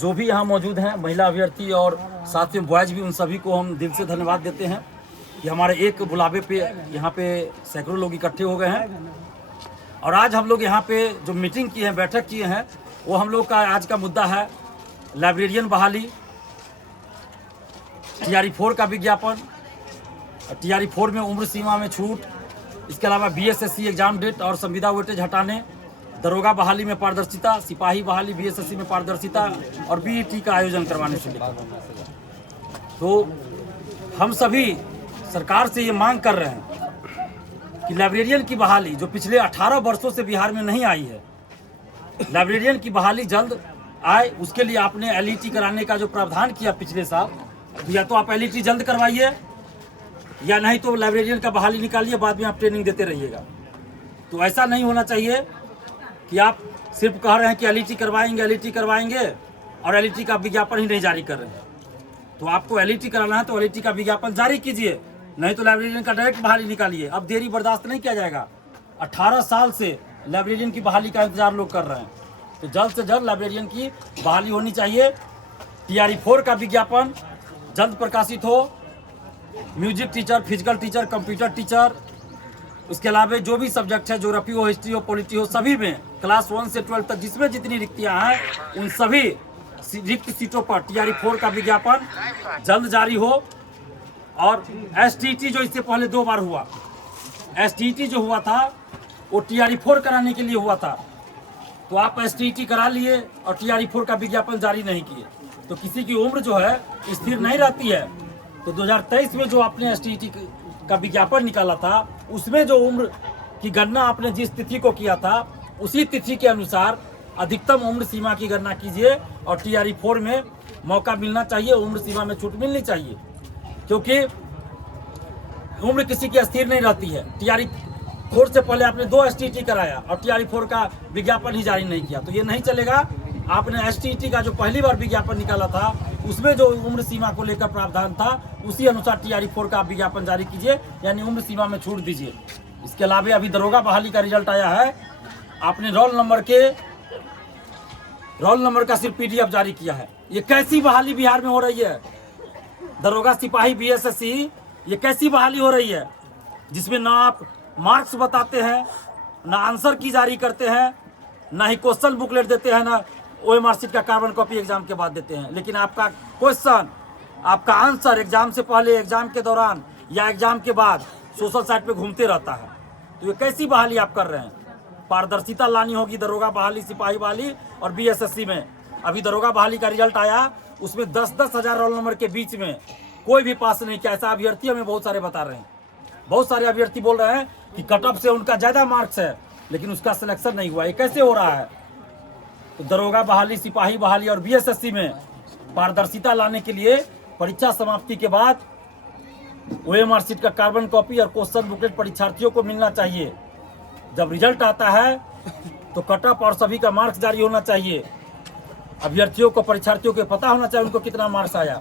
जो भी यहाँ मौजूद हैं महिला अभ्यर्थी और साथ में बॉयज़ भी, उन सभी को हम दिल से धन्यवाद देते हैं कि हमारे एक बुलावे पे यहाँ पे सैकड़ों लोग इकट्ठे हो गए हैं। और आज हम लोग यहाँ पे जो मीटिंग की है, बैठक किए हैं, वो हम लोग का आज का मुद्दा है लाइब्रेरियन बहाली, TRE-4 का विज्ञापन, TRE-4 में उम्र सीमा में छूट, इसके अलावा BSSC एग्जाम डेट और संविदा वेटेज हटाने, दरोगा बहाली में पारदर्शिता, सिपाही बहाली BSSC में पारदर्शिता और BET का आयोजन करवाने से लेकर। तो हम सभी सरकार से ये मांग कर रहे हैं कि लाइब्रेरियन की बहाली जो पिछले 18 वर्षों से बिहार में नहीं आई है, लाइब्रेरियन की बहाली जल्द आए। उसके लिए आपने LET कराने का जो प्रावधान किया पिछले साल, या तो आप LET जल्द करवाइए या नहीं तो लाइब्रेरियन का बहाली निकालिए, बाद में आप ट्रेनिंग देते रहिएगा। तो ऐसा नहीं होना चाहिए कि आप सिर्फ कह रहे हैं कि LET करवाएंगे और LET का विज्ञापन ही नहीं जारी कर रहे हैं। तो आपको LET कराना है तो LET का विज्ञापन जारी कीजिए, नहीं तो लाइब्रेरियन का डायरेक्ट बहाली निकालिए। अब देरी बर्दाश्त नहीं किया जाएगा। 18 साल से लाइब्रेरियन की बहाली का इंतजार लोग कर रहे हैं, तो जल्द से जल्द लाइब्रेरियन की बहाली होनी चाहिए। TRE-4 का विज्ञापन जल्द प्रकाशित हो। Music teacher, physical teacher, computer teacher, उसके अलावा जो भी सब्जेक्ट है, ज्योग्राफी हो, हिस्ट्री हो, पॉलिटी हो, सभी में क्लास 1 से 12 तक जिसमें जितनी रिक्तियां हैं, उन सभी रिक्त सीटों पर TRE-4 का विज्ञापन जल्द जारी हो। और STT जो इससे पहले 2 बार हुआ, STT जो हुआ था वो TRE-4 कराने के लिए हुआ था, तो आप STT करा लिए और TRE-4 का विज्ञापन जारी नहीं किए, तो किसी की उम्र जो है स्थिर नहीं रहती है। तो 2023 में जो आपने STT का विज्ञापन निकाला था, उसमें जो उम्र की गणना आपने जिस तिथि को किया था, उसी तिथि के अनुसार अधिकतम उम्र सीमा की गणना कीजिए और TRE-4 में मौका मिलना चाहिए, उम्र सीमा में छूट मिलनी चाहिए, क्योंकि उम्र किसी की अस्थिर नहीं रहती है। TRE-4 से पहले आपने 2 STT कराया और TRE-4 का विज्ञापन ही जारी नहीं किया, तो ये नहीं चलेगा। आपने STT का जो पहली बार विज्ञापन निकाला था, उसमें जो उम्र सीमा को लेकर प्रावधान था, उसी अनुसार TRE-4 का विज्ञापन जारी कीजिए, यानी उम्र सीमा में छूट दीजिए। इसके अलावा अभी दरोगा बहाली का रिजल्ट आया है, आपने रोल नंबर का सिर्फ PDF जारी किया है। ये कैसी बहाली बिहार में हो रही है? दरोगा, सिपाही, BSSC, ये कैसी बहाली हो रही है जिसमें ना आप मार्क्स बताते हैं, ना आंसर की जारी करते हैं, ना ही क्वेश्चन बुकलेट देते हैं, ना OMR शीट का कार्बन कॉपी एग्जाम के बाद देते हैं, लेकिन आपका क्वेश्चन, आपका आंसर एग्जाम से पहले, एग्जाम के दौरान या एग्जाम के बाद सोशल साइट पे घूमते रहता है। तो ये कैसी बहाली आप कर रहे हैं? पारदर्शिता लानी होगी दरोगा बहाली, सिपाही बहाली और BSSC में। अभी दरोगा बहाली का रिजल्ट आया, उसमें 10-10 हज़ार रोल नंबर के बीच में कोई भी पास नहीं किया। ऐसा अभ्यर्थी हमें बहुत सारे बता रहे हैं, बहुत सारे अभ्यर्थी बोल रहे हैं कि कट ऑफ से उनका ज़्यादा मार्क्स है, लेकिन उसका सिलेक्शन नहीं हुआ। ये कैसे हो रहा है? तो दरोगा बहाली, सिपाही बहाली और BSSC में पारदर्शिता लाने के लिए परीक्षा समाप्ति के बाद OMR शीट का कार्बन कॉपी और क्वेश्चन बुकलेट परीक्षार्थियों को मिलना चाहिए। जब रिजल्ट आता है तो कट ऑफ और सभी का मार्क्स जारी होना चाहिए। अभ्यर्थियों को, परीक्षार्थियों को पता होना चाहिए उनको कितना मार्क्स आया,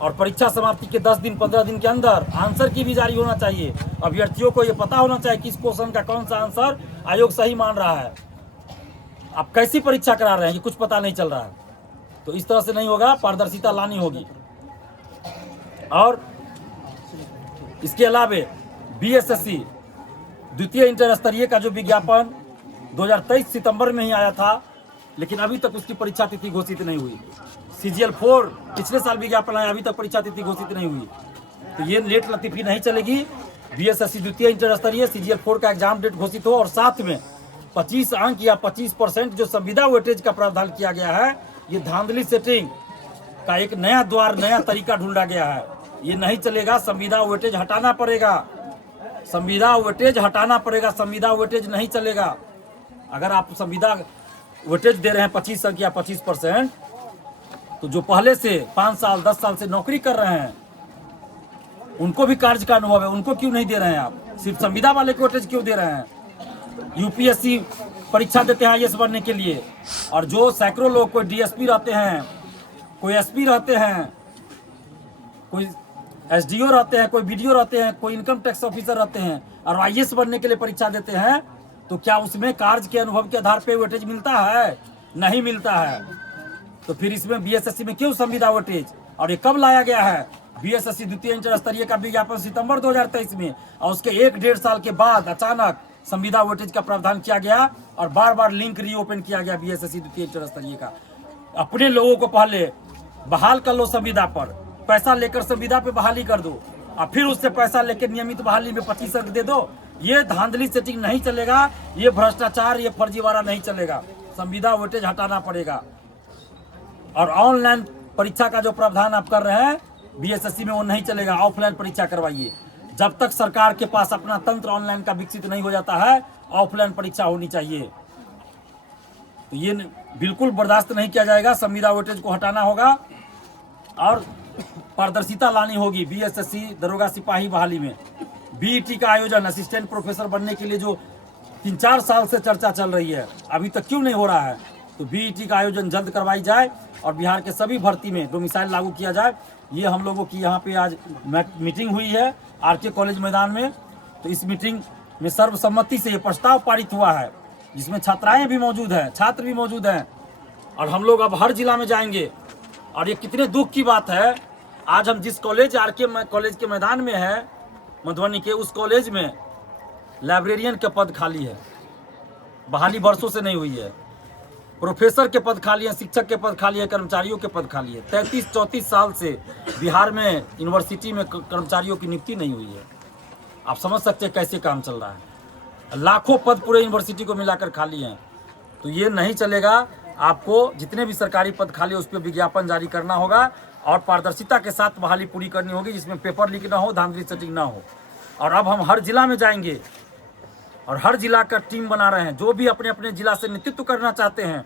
और परीक्षा समाप्ति के 10 दिन 15 दिन के अंदर आंसर की भी जारी होना चाहिए। अभ्यर्थियों को ये पता होना चाहिए कि इस क्वेश्चन का कौन सा आंसर आयोग सही मान रहा है। आप कैसी परीक्षा करा रहे हैं कि कुछ पता नहीं चल रहा है? तो इस तरह से नहीं होगा, पारदर्शिता लानी होगी। और इसके अलावा BSSC द्वितीय इंटर स्तरीय का जो विज्ञापन 2023 सितंबर में ही आया था, लेकिन अभी तक उसकी परीक्षा तिथि घोषित नहीं हुई। CGL-4 पिछले साल विज्ञापन आया, अभी तक परीक्षा तिथि घोषित नहीं हुई, तो ये लेट लतीफी नहीं चलेगी। BSSC द्वितीय इंटर स्तरीय CGL-4 का एग्जाम डेट घोषित हो और साथ में 25 अंक या 25% जो संविदा वेटेज का प्रावधान किया गया है, ये धांधली सेटिंग का एक नया द्वार, नया तरीका ढूंढा गया है। ये नहीं चलेगा, संविदा वेटेज हटाना पड़ेगा, संविदा वेटेज हटाना पड़ेगा, संविदा वेटेज नहीं चलेगा। अगर आप संविदा वेटेज दे रहे हैं 25 अंक या 25%, तो जो पहले से 5 साल 10 साल से नौकरी कर रहे हैं, उनको भी कार्य का अनुभव है, उनको क्यों नहीं दे रहे हैं आप? सिर्फ संविदा वाले को वेटेज क्यों दे रहे हैं? UPSC परीक्षा देते हैं IAS बनने के लिए, और जो सैकड़ों लोग, कोई DSP रहते हैं, कोई SP रहते हैं, कोई SDO रहते हैं, कोई BDO रहते हैं, कोई इनकम टैक्स ऑफिसर रहते हैं, और IAS बनने के लिए परीक्षा देते हैं, तो क्या उसमें कार्य के अनुभव के आधार पर वेटेज मिलता है? नहीं मिलता है। तो फिर इसमें बीएसएससी में क्यों संविदा वेटेज? और ये कब लाया गया है? बीएसएससी द्वितीय इंटर स्तरीय का विज्ञापन सितंबर 2023 में, और उसके 1-1.5 साल के बाद अचानक संविदा वेटेज का प्रावधान किया गया और बार बार लिंक रीओपन किया गया बीएसएससी द्वितीय इंटर स्तरीय का। अपने लोगों को पहले बहाल कर लो संविदा पर, पैसा लेकर संविदा पे बहाली कर दो, और फिर उससे पैसा लेकर नियमित बहाली में 25 अंक दे दो। ये धांधली सेटिंग नहीं चलेगा, ये भ्रष्टाचार, ये फर्जीवाड़ा नहीं चलेगा। संविदा वेटेज हटाना पड़ेगा। और ऑनलाइन परीक्षा का जो प्रावधान आप कर रहे हैं बीएसएससी में, वो नहीं चलेगा। ऑफलाइन परीक्षा करवाइए। जब तक सरकार के पास अपना तंत्र ऑनलाइन का विकसित नहीं हो जाता है, ऑफलाइन परीक्षा होनी चाहिए। तो ये बिल्कुल बर्दाश्त नहीं किया जाएगा। संविदा वेटेज को हटाना होगा और पारदर्शिता लानी होगी बीएसएससी दरोगा सिपाही बहाली में। बीईटी का आयोजन असिस्टेंट प्रोफेसर बनने के लिए जो 3-4 साल से चर्चा चल रही है, अभी तक क्यों नहीं हो रहा है? तो बीईटी का आयोजन जल्द करवाई जाए और बिहार के सभी भर्ती में डोमिसाइल लागू किया जाए। ये हम लोगों की यहाँ पे आज मीटिंग हुई है आरके कॉलेज मैदान में। तो इस मीटिंग में सर्वसम्मति से ये प्रस्ताव पारित हुआ है, जिसमें छात्राएं भी मौजूद हैं, छात्र भी मौजूद हैं। और हम लोग अब हर जिला में जाएंगे। और ये कितने दुख की बात है, आज हम जिस कॉलेज आरके कॉलेज के मैदान में है मधुबनी के, उस कॉलेज में लाइब्रेरियन के पद खाली है। बहाली वर्षों से नहीं हुई है। प्रोफेसर के पद खाली है, शिक्षक के पद खाली है, कर्मचारियों के पद खाली है। 33-34 साल से बिहार में यूनिवर्सिटी में कर्मचारियों की नियुक्ति नहीं हुई है। आप समझ सकते हैं कैसे काम चल रहा है। लाखों पद पूरे यूनिवर्सिटी को मिलाकर खाली हैं। तो ये नहीं चलेगा। आपको जितने भी सरकारी पद खाली है उस पर विज्ञापन जारी करना होगा और पारदर्शिता के साथ बहाली पूरी करनी होगी, जिसमें पेपर लीक ना हो, धांधली सेटिंग ना हो। और अब हम हर जिला में जाएंगे और हर जिला का टीम बना रहे हैं। जो भी अपने अपने जिला से नेतृत्व करना चाहते हैं,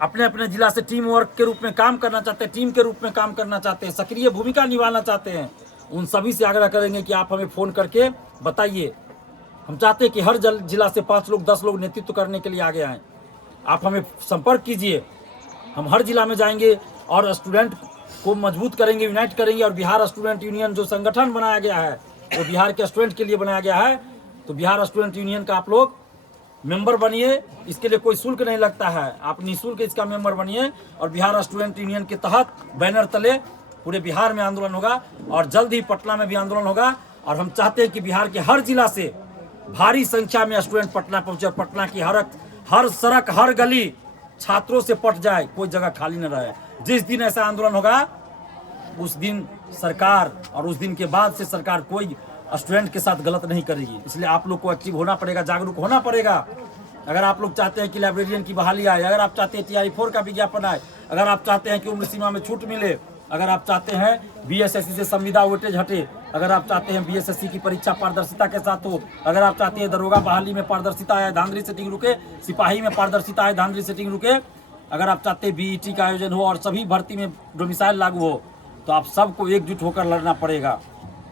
अपने अपने जिला से टीम वर्क के रूप में काम करना चाहते हैं, टीम के रूप में काम करना चाहते हैं, सक्रिय भूमिका निभाना चाहते हैं, उन सभी से आग्रह करेंगे कि आप हमें फ़ोन करके बताइए। हम चाहते हैं कि हर जिला से 5 लोग 10 लोग नेतृत्व करने के लिए आगे आएँ। आप हमें संपर्क कीजिए। हम हर जिला में जाएंगे और स्टूडेंट को मजबूत करेंगे, यूनाइट करेंगे। और बिहार स्टूडेंट यूनियन जो संगठन बनाया गया है वो बिहार के स्टूडेंट के लिए बनाया गया है। तो बिहार स्टूडेंट यूनियन का आप लोग मेंबर बनिए। इसके लिए कोई शुल्क नहीं लगता है, आप निःशुल्क इसका मेंबर बनिए। और बिहार स्टूडेंट यूनियन के तहत बैनर तले पूरे बिहार में आंदोलन होगा और जल्द ही पटना में भी आंदोलन होगा। और हम चाहते हैं कि बिहार के हर जिला से भारी संख्या में स्टूडेंट पटना पहुंचे और पटना की हर सड़क, हर गली छात्रों से पट जाए, कोई जगह खाली न रहे। जिस दिन ऐसा आंदोलन होगा उस दिन सरकार, और उस दिन के बाद से सरकार कोई स्टूडेंट के साथ गलत नहीं करेगी। इसलिए आप लोग को एक्टिव होना पड़ेगा, जागरूक होना पड़ेगा। अगर आप लोग चाहते हैं कि लाइब्रेरियन की बहाली आए, अगर आप चाहते हैं TRE-4 का विज्ञापन आए, अगर आप चाहते हैं कि उम्र सीमा में छूट मिले, अगर आप चाहते हैं बीएसएससी से संविदा वेटेज हटे, अगर आप चाहते हैं बीएसएससी की परीक्षा पारदर्शिता के साथ हो, अगर आप चाहते हैं दरोगा बहाली में पारदर्शिता आए, धांधली सेटिंग रुके, सिपाही में पारदर्शिता आए, धांधली सेटिंग रुके, अगर आप चाहते हैं बीईटी का आयोजन हो और सभी भर्ती में डोमिसाइल लागू हो, तो आप सबको एकजुट होकर लड़ना पड़ेगा।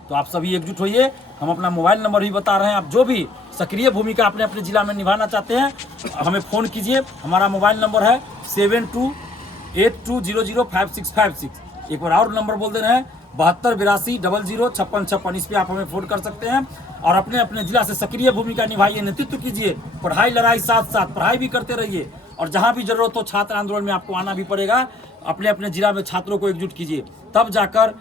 तो आप सभी एकजुट होइए। हम अपना मोबाइल नंबर भी बता रहे हैं। आप जो भी सक्रिय भूमिका अपने अपने जिला में निभाना चाहते हैं हमें फ़ोन कीजिए। हमारा मोबाइल नंबर है 7282005656। एक बार और नंबर बोल दे रहे हैं 7282005656। इस पर आप हमें फ़ोन कर सकते हैं और अपने अपने जिला से सक्रिय भूमिका निभाइए, नेतृत्व कीजिए। पढ़ाई लड़ाई साथ साथ पढ़ाई भी करते रहिए। और जहाँ भी जरूरत हो छात्र आंदोलन में आपको आना भी पड़ेगा। अपने अपने जिला में छात्रों को एकजुट कीजिए, तब जाकर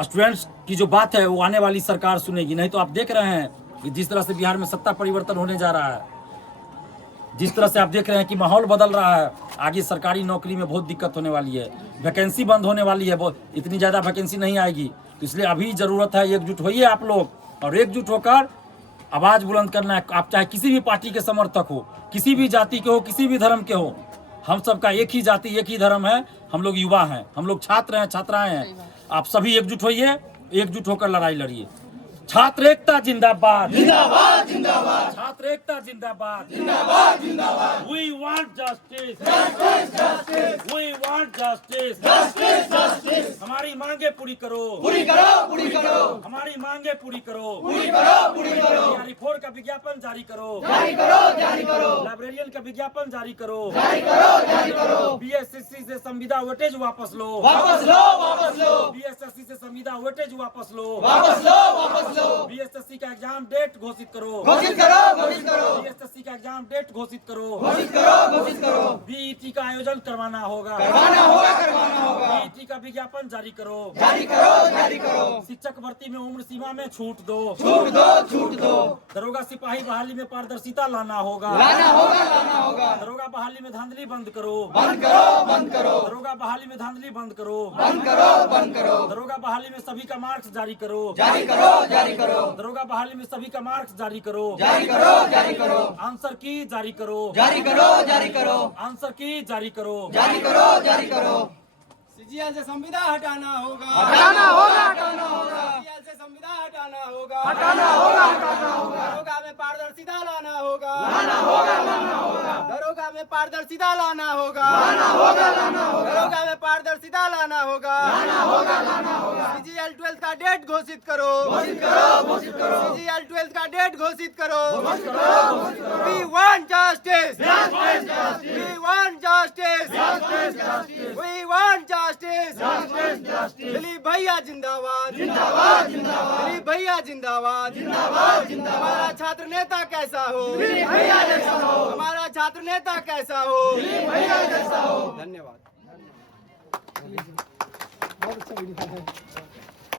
स्टूडेंट्स की जो बात है वो आने वाली सरकार सुनेगी। नहीं तो आप देख रहे हैं कि जिस तरह से बिहार में सत्ता परिवर्तन होने जा रहा है, जिस तरह से आप देख रहे हैं कि माहौल बदल रहा है, आगे सरकारी नौकरी में बहुत दिक्कत होने वाली है, वैकेंसी बंद होने वाली है, बहुत इतनी ज़्यादा वैकेंसी नहीं आएगी। तो इसलिए अभी ज़रूरत है एकजुट होइए आप लोग, और एकजुट होकर आवाज़ बुलंद करना है। आप चाहे किसी भी पार्टी के समर्थक हो, किसी भी जाति के हो, किसी भी धर्म के हो, हम सबका एक ही जाति एक ही धर्म है। हम लोग युवा हैं, हम लोग छात्र हैं, छात्राएं हैं। आप सभी एकजुट होइए, एकजुट होकर लड़ाई लड़िए। छात्र एकता जिंदाबाद, जिंदाबाद जिंदाबाद। छात्र एकता जिंदाबाद, जिंदाबाद जिंदाबाद। We want justice, justice justice. We want justice, justice justice. हमारी मांगे पूरी करो, पूरी करो, पूरी करो। हमारी मांगे पूरी करो, पूरी करो, पूरी करो। TRE-4 का विज्ञापन जारी करो, जारी करो, जारी करो। लाइब्रेरियन का विज्ञापन जारी करो, जारी करो, जारी करो। बीएसएससी से संविदा वेटेज वापस लो, वापस लो, वापस लो, बीएसएससी से संविदा वेटेज वापस लो, वापस लो, वापस लो, बीएसएससी का एग्जाम डेट घोषित करो, घोषित करो, घोषित करो, बीएसएससी का एग्जाम डेट घोषित करो, घोषित करो, घोषित करो, बीईटी का आयोजन करवाना होगा, करवाना होगा, करवाना होगा, बीईटी का विज्ञापन जारी करो, जारी करो, जारी करो, शिक्षक भर्ती में उम्र सीमा में छूट दो, छूट दो, छूट दो, दरोगा सिपाही बहाली में पारदर्शिता लाना होगा, लाना होगा, लाना होगा, दरोगा बहाली में धांधली बंद करो, बंद करो, बंद करो, दरोगा बहाली में धांधली बंद करो, बंद करो, बंद करो, दरोगा बहाली में सभी का मार्क्स जारी करो, जारी करो, जारी करो, दरोगा बहाली में सभी का मार्क्स जारी करो, जारी करो, जारी करो, आंसर की जारी करो, जारी करो, जारी करो, आंसर की जारी करो, जारी करो, जारी करो, सीजीएल से संविदा हटाना होगा, हटाना होगा, हटाना होगा, सीजीएल से संविदा हटाना होगा, हटाना होगा, हटाना होगा, दरोगा में पारदर्शिता लाना होगा, लाना होगा, लाना होगा, दरोगा में पारदर्शिता लाना होगा, लाना होगा, लाना होगा, दरोगा में पारदर्शिता लाना होगा, लाना होगा, लाना होगा, सीजीएल 12th का डेट घोषित करो, घोषित करो, घोषित करो, सीजीएल 12th का डेट घोषित करो, घोषित करो, घोषित करो, We want justice, Justice, justice, we want justice, justice, justice, we want justice, justice, justice, Dilip भैया जिंदाबाद, जिंदाबाद, जिंदाबाद, दिलीप भैया जिंदाबाद, जिंदाबाद, जिंदाबाद, हमारा छात्र नेता कैसा हो, दिलीप भैया जैसा हो, हमारा छात्र नेता कैसा हो, दिलीप भैया जैसा हो। धन्यवाद।